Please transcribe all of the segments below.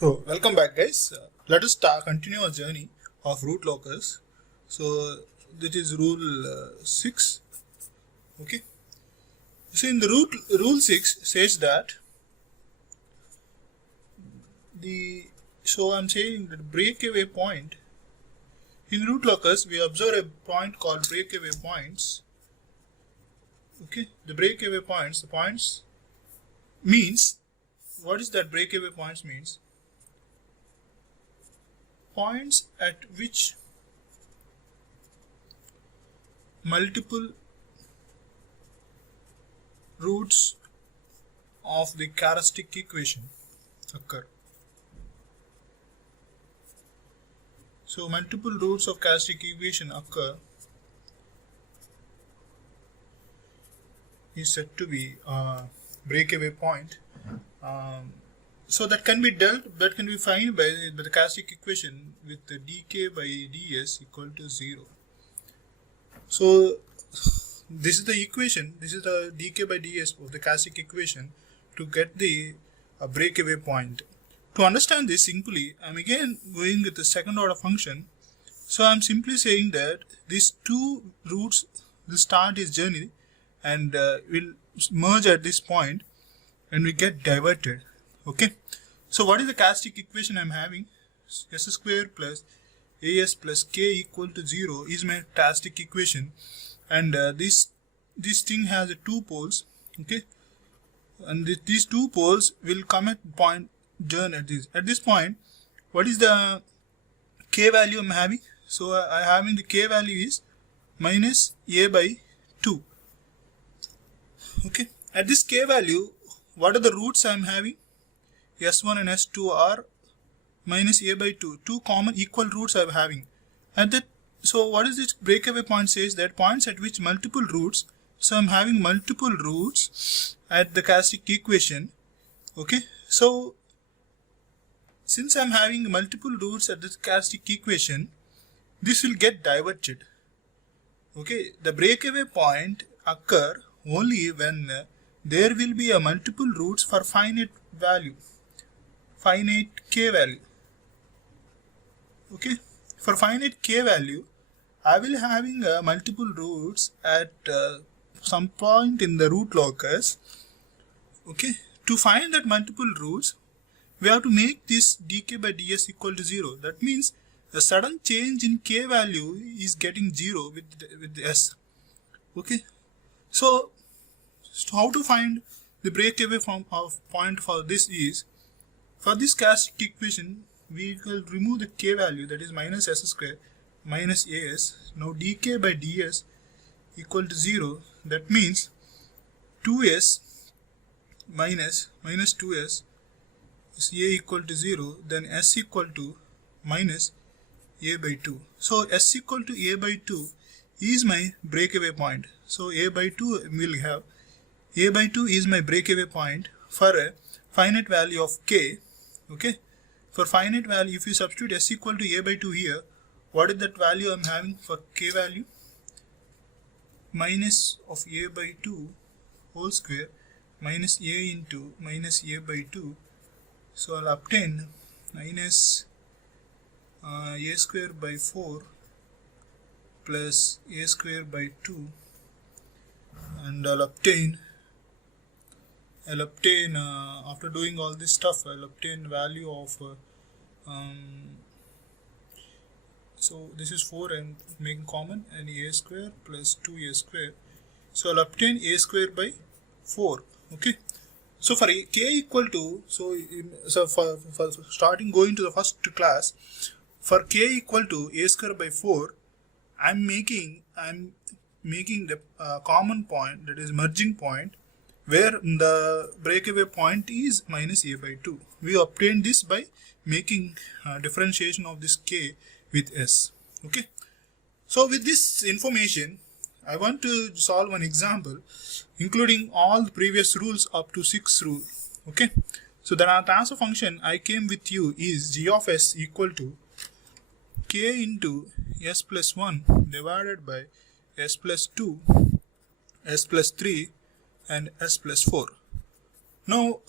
So welcome back guys. Let us continue our journey of root locus. So that is rule 6. Okay. So in the rule 6 says that I'm saying that breakaway point in root locus we observe a point called breakaway points. Okay, the breakaway points, the points means, what is that breakaway points means? Points at which multiple roots of the characteristic equation occur. So multiple roots of characteristic equation occur is said to be a breakaway point. So that can be found by the characteristic equation with the dk by ds equal to 0. So this is the equation, this is the dk by ds of the characteristic equation to get the breakaway point. To understand this simply, I'm again going with the second order function. So I'm simply saying that these two roots will start its journey and will merge at this point and we get diverted. Okay. So what is the characteristic equation I'm having? S square plus as plus k equal to 0 is my characteristic equation, and this thing has two poles. Okay, and these two poles will come at point join at this point. What is the k value I'm having? So I having the k value is minus a by 2. Okay, at this k value, what are the roots I'm having? S1 and S2 are minus a by 2. Two common equal roots I'm having. At that, so what is this breakaway point says that points at which multiple roots. So I'm having multiple roots at the characteristic equation. Okay, so since I'm having multiple roots at the characteristic equation, this will get diverged. Okay, the breakaway point occur only when there will be a multiple roots for finite value, finite k value. Okay, for finite k value, I will having multiple roots at some point in the root locus. Okay, to find that multiple roots, we have to make this dk by ds equal to 0. That means the sudden change in k value is getting 0 with the s. Okay, so how to find the breakaway point for this is, for this characteristic equation we will remove the k value, that is minus s square minus as. Now dk by ds equal to 0. That means 2s minus 2s is a equal to 0, then s equal to minus a by 2. So s equal to a by 2 is my breakaway point. So a by 2 will have, a by 2 is my breakaway point for a finite value of k. Okay, for finite value, if you substitute s equal to a by 2 here, what is that value I'm having for k value? Minus of a by 2 whole square minus a into minus a by 2. So I'll obtain minus a square by 4 plus a square by 2, and I'll obtain after doing all this stuff, I'll obtain value of so this is 4 and making common, and a square plus 2a square. So I'll obtain a square by 4. Okay, so for k equal to, so for starting going to the first class, for k equal to a square by 4, I'm making the common point, that is merging point, where the breakaway point is minus a by 2. We obtained this by making differentiation of this k with s. Okay, so with this information, I want to solve an example including all the previous rules up to 6 rule. Okay, so the transfer function I came with you is g of s equal to k into s plus 1 divided by s plus 2, s plus 3 and s plus 4. Now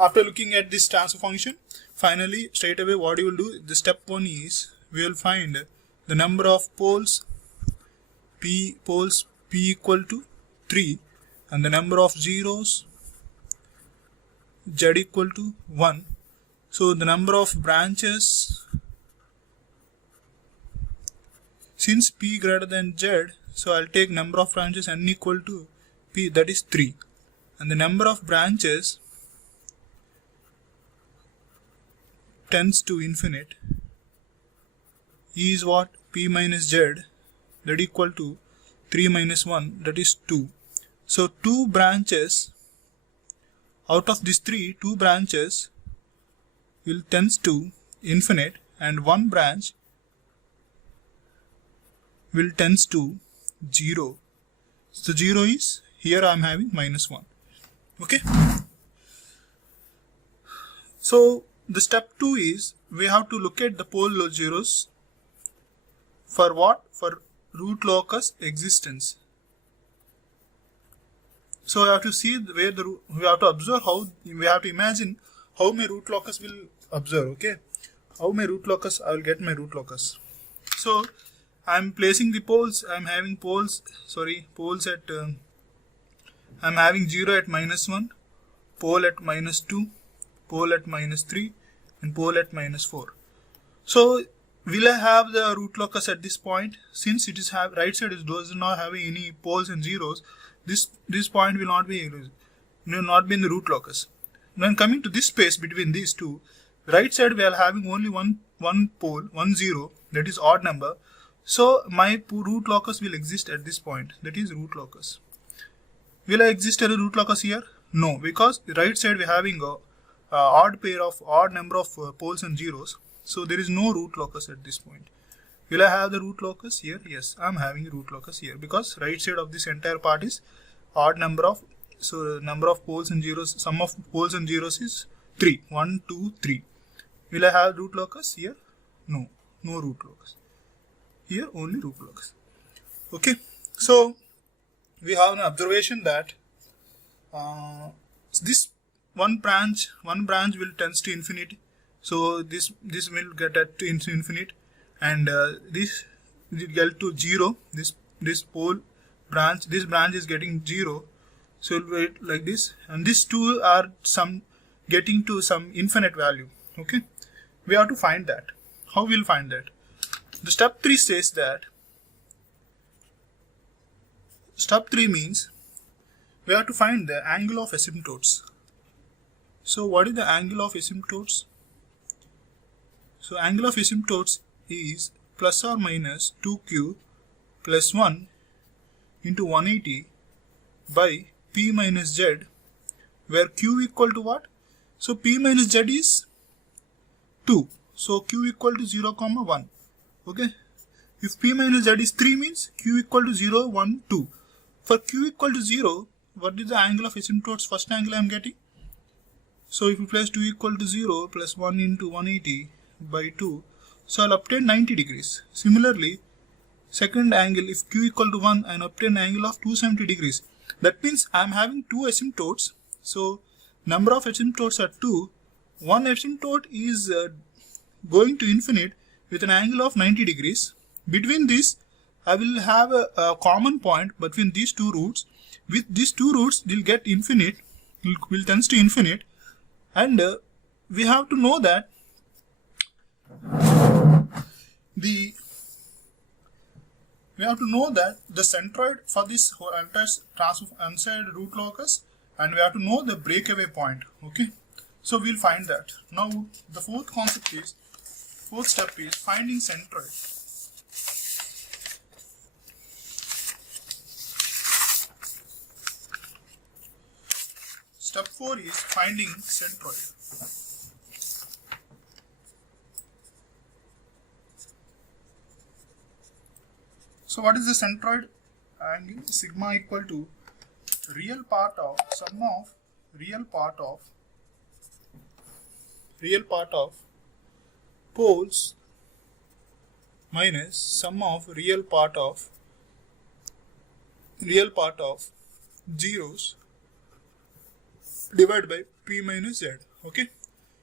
After looking at this transfer function, finally straight away what you will do, the step 1 is we will find the number of poles p equal to 3 and the number of zeros z equal to 1. So the number of branches, since p greater than z, so I'll take number of branches n equal to p, that is 3, and the number of branches tends to infinite is what, p minus z, that equal to 3 minus 1, that is 2. So 2 branches, out of these 3, 2 branches will tends to infinite and 1 branch will tends to 0. So 0 is, here I am having minus 1. Okay. So the step 2 is we have to look at the pole zeros for what? For root locus existence. So we have to see where the root, we have to observe how, we have to imagine how my root locus will observe. Okay, how my root locus, I will get my root locus. So I am placing the poles, I am having poles at I am having 0 at minus 1, pole at minus 2, pole at minus 3 and pole at minus 4. So will I have the root locus at this point? Since it is right side does not have any poles and zeros, this point will not be in the root locus. When coming to this space between these two, right side we are having only one pole, 1 0, that is odd number. So my root locus will exist at this point, that is root locus. Will I exist at a root locus here? No, because the right side we are having a odd number of poles and zeros. So there is no root locus at this point. Will I have the root locus here? Yes, I am having a root locus here because right side of this entire part is odd number of, so number of poles and zeros, sum of poles and zeros is 3. 1, 2, 3. Will I have root locus here? No, no root locus. Here only root locus. Okay, so we have an observation that this one branch will tends to infinity. So this will get at infinite, and this will get to 0. This pole branch, this branch is getting 0. So it will wait like this, and these two are getting to some infinite value. Okay, we have to find that. How we will find that? The step 3 says that. Step 3 means we have to find the angle of asymptotes. So what is the angle of asymptotes? So angle of asymptotes is plus or minus 2q plus 1 into 180 by p minus z, where q equal to what? So p minus z is 2. So q equal to 0, 1. Okay. If p minus z is 3 means q equal to 0, 1, 2. For q equal to 0, what is the angle of asymptotes? First angle I am getting. So if you place 2 equal to 0 plus 1 into 180 by 2, so I'll obtain 90 degrees. Similarly, second angle, if q equal to 1, I obtain angle of 270 degrees. That means I am having 2 asymptotes. So number of asymptotes are 2. One asymptote is going to infinite with an angle of 90 degrees. Between this, I will have a common point between these two roots. With these two roots, will get infinite, will tends to infinite, and we have to know that the centroid for this whole entire root locus, and we have to know the breakaway point. Okay, so we'll find that. Now the fourth step is finding centroid. Step 4 is finding centroid. So what is the centroid angle? Sigma equal to real part of sum of real part of poles minus sum of real part of zeros divided by p minus z. Okay.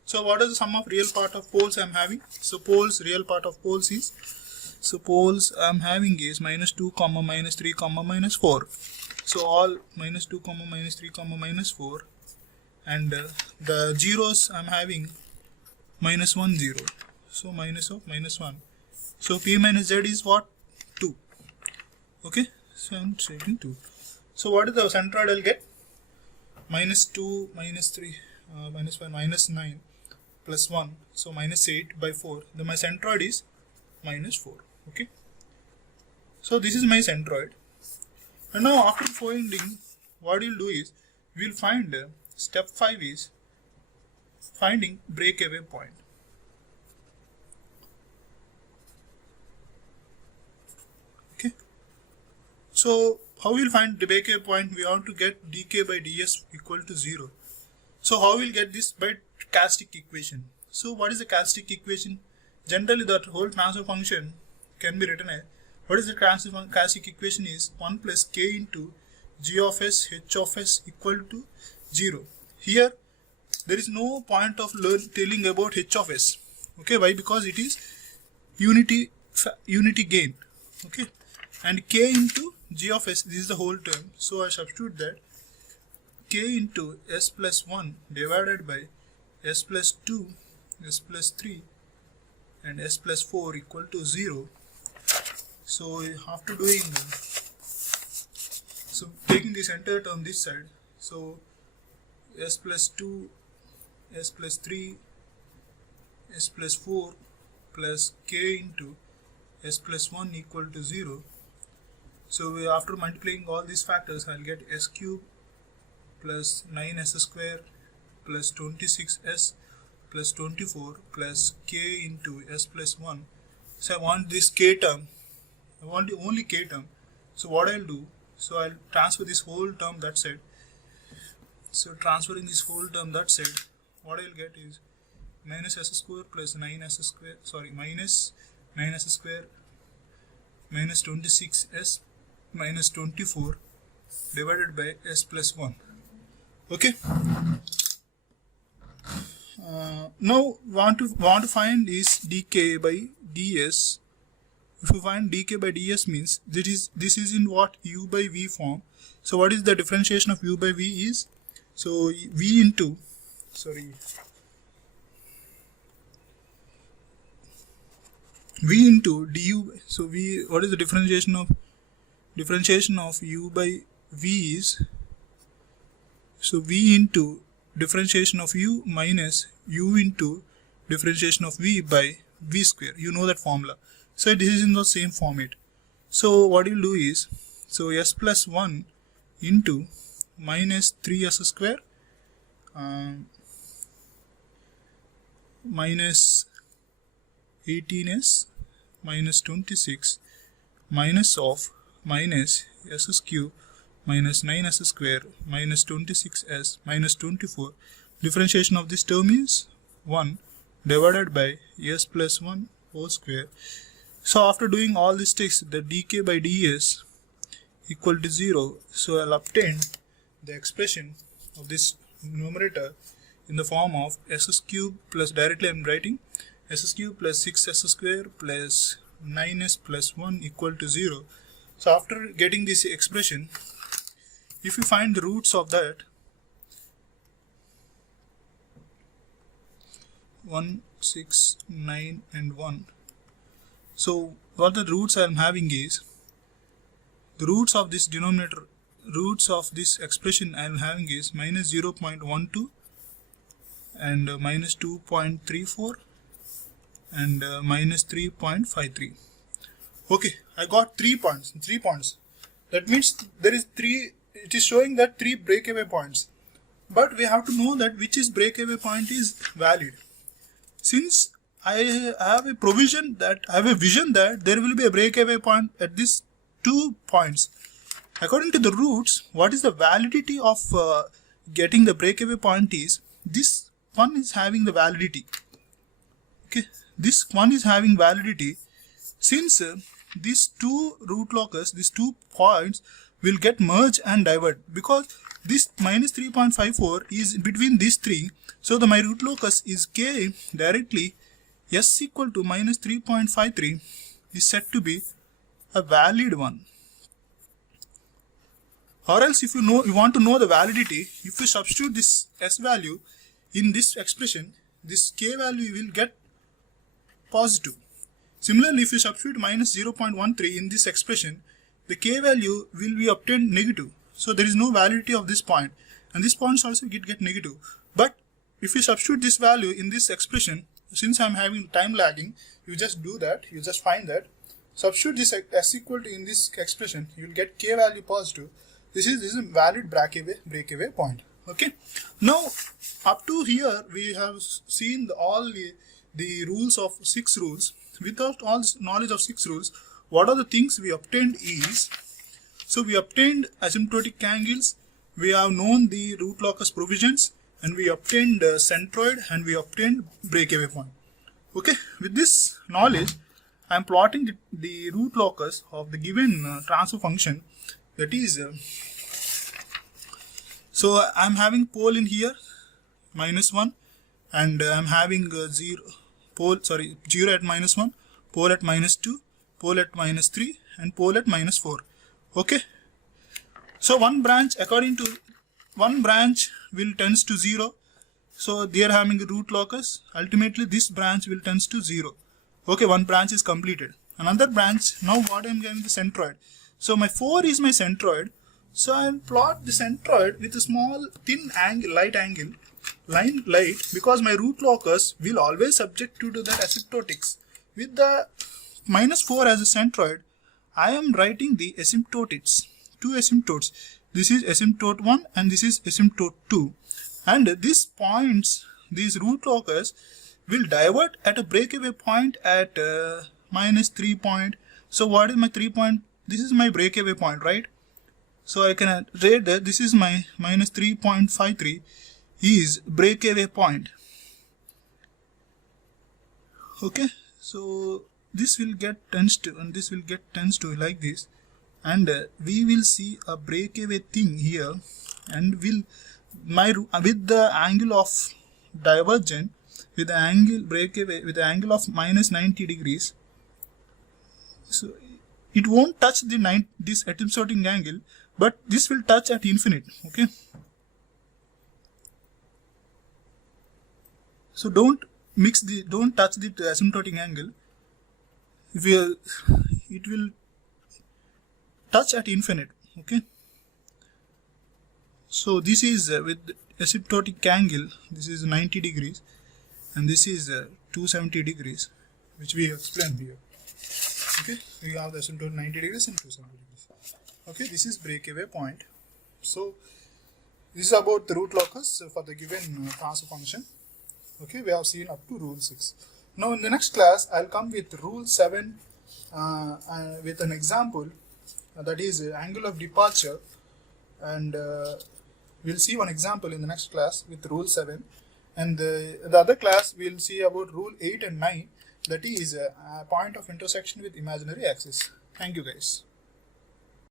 So what is the sum of real part of poles I am having? So poles, real part of poles is, so poles I am having is minus 2 comma minus 3 comma minus 4. So all minus 2 comma minus 3 comma minus 4, and the zeros I am having minus 1 0. So minus of minus 1. So p minus z is what? 2. Okay. So I am taking 2. So what is the centroid I will get? Minus 2 minus 3 minus 1 minus 9 plus 1, so minus 8 by 4. Then my centroid is minus 4. Okay. So this is my centroid. And now after finding, what you will do is, we will find step 5 is finding breakaway point. Okay. So how we will find the breakaway point? We want to get dk by ds equal to 0. So how we will get this? By characteristic equation. So what is the characteristic equation? Generally that whole transfer function can be written as, what is the characteristic equation is 1 plus k into g of s h of s equal to 0. Here there is no point of telling about h of s. Okay, why? Because it is unity gain. Okay, and k into g of s, this is the whole term. So I substitute that k into s plus 1 divided by s plus 2, s plus 3 and s plus 4 equal to 0. So after doing, so taking this entire term this side, so s plus 2, s plus 3, s plus 4 plus k into s plus 1 equal to 0. So after multiplying all these factors, I will get s cube plus 9s square plus 26s plus 24 plus k into s plus 1. So I want this k term, I want the only k term. So what I will do, so I will transfer this whole term that side. So transferring this whole term that side, what I will get is minus s square plus 9s square, sorry, minus 9s square minus 26s minus 24 divided by s plus 1. Okay. Now want to find is dk by ds. If you find dk by ds means this is in what? U by v form. So what is the differentiation of u by v is? So v into, sorry, v into du. So v, what is the differentiation of u by v is, so v into differentiation of u minus u into differentiation of v by v square. You know that formula. So this is in the same format. So what you will do is, so s plus 1 into minus 3s square minus 18s minus 26 minus of minus s cube minus 9s square minus 26s minus 24. Differentiation of this term is 1 divided by s plus 1 whole square. So after doing all these tricks, the dk by ds equal to 0. So I'll obtain the expression of this numerator in the form of s cube plus, directly I'm writing s cube plus 6s square plus 9s plus 1 equal to 0. So after getting this expression, if you find the roots of that, 1, 6, 9 and 1. So what the roots I am having is, the roots of this denominator, roots of this expression I am having is minus 0.12 and minus 2.34 and minus 3.53. Okay, I got 3 points. That means there is 3, it is showing that 3 breakaway points. But we have to know that which is breakaway point is valid. Since I have a vision that there will be a breakaway point at these 2 points. According to the roots, what is the validity of getting the breakaway point is, this one is having the validity. Okay, this one is having validity since these 2 root locus, these 2 points will get merged and divert, because this minus 3.54 is between these three. So my root locus is K directly S equal to minus 3.53 is said to be a valid one. Or else if you want to know the validity, if you substitute this S value in this expression, this K value will get positive. Similarly, if you substitute minus 0.13 in this expression, the K value will be obtained negative. So there is no validity of this point, and this point also get negative. But if you substitute this value in this expression, since I am having time lagging, you just do that, you just find that, substitute this S equal to in this expression, you will get K value positive. This is a valid breakaway point. Okay. Now up to here we have seen all the rules of 6 rules. Without all this knowledge of 6 rules, what are the things we obtained is, so we obtained asymptotic angles, we have known the root locus provisions, and we obtained centroid, and we obtained breakaway point. Okay, with this knowledge, I am plotting the root locus of the given transfer function. That is, so I am having pole in here minus 1, and I am having 0 at minus 1, pole at minus 2, pole at minus 3, and pole at minus 4. Okay. So one branch will tends to 0. So they are having a root locus. Ultimately this branch will tends to 0. Okay, one branch is completed. Another branch, now what I am getting the centroid. So my 4 is my centroid. So I will plot the centroid with a small thin angle, light, because my root locus will always subject to that asymptotics. With the minus 4 as a centroid, I am writing the asymptotes, 2 asymptotes. This is asymptote 1 and this is asymptote 2. And these points, these root locus will divert at a breakaway point at minus 3 point. So what is my 3 point? This is my breakaway point, right? So I can rate that this is my minus 3.53 is breakaway point. Okay, so this will get tends to, and this will get tends to like this, and we will see a breakaway thing here, and will with the angle of divergent, with the angle breakaway with the angle of minus 90 degrees. So it won't touch this asymptotic angle, but this will touch at infinite. Okay, so don't touch the asymptotic angle. It will touch at infinite. Okay, so this is with asymptotic angle, this is 90 degrees, and this is 270 degrees, which we explained here. Okay, we have the asymptote 90 degrees and 270 degrees. Okay, this is breakaway point. So this is about the root locus for the given transfer function. Okay, we have seen up to rule 6. Now in the next class, I'll come with rule 7 with an example, that is angle of departure, and we'll see one example in the next class with rule 7, and the other class we'll see about rule 8 and 9, that is a point of intersection with imaginary axis. Thank you guys.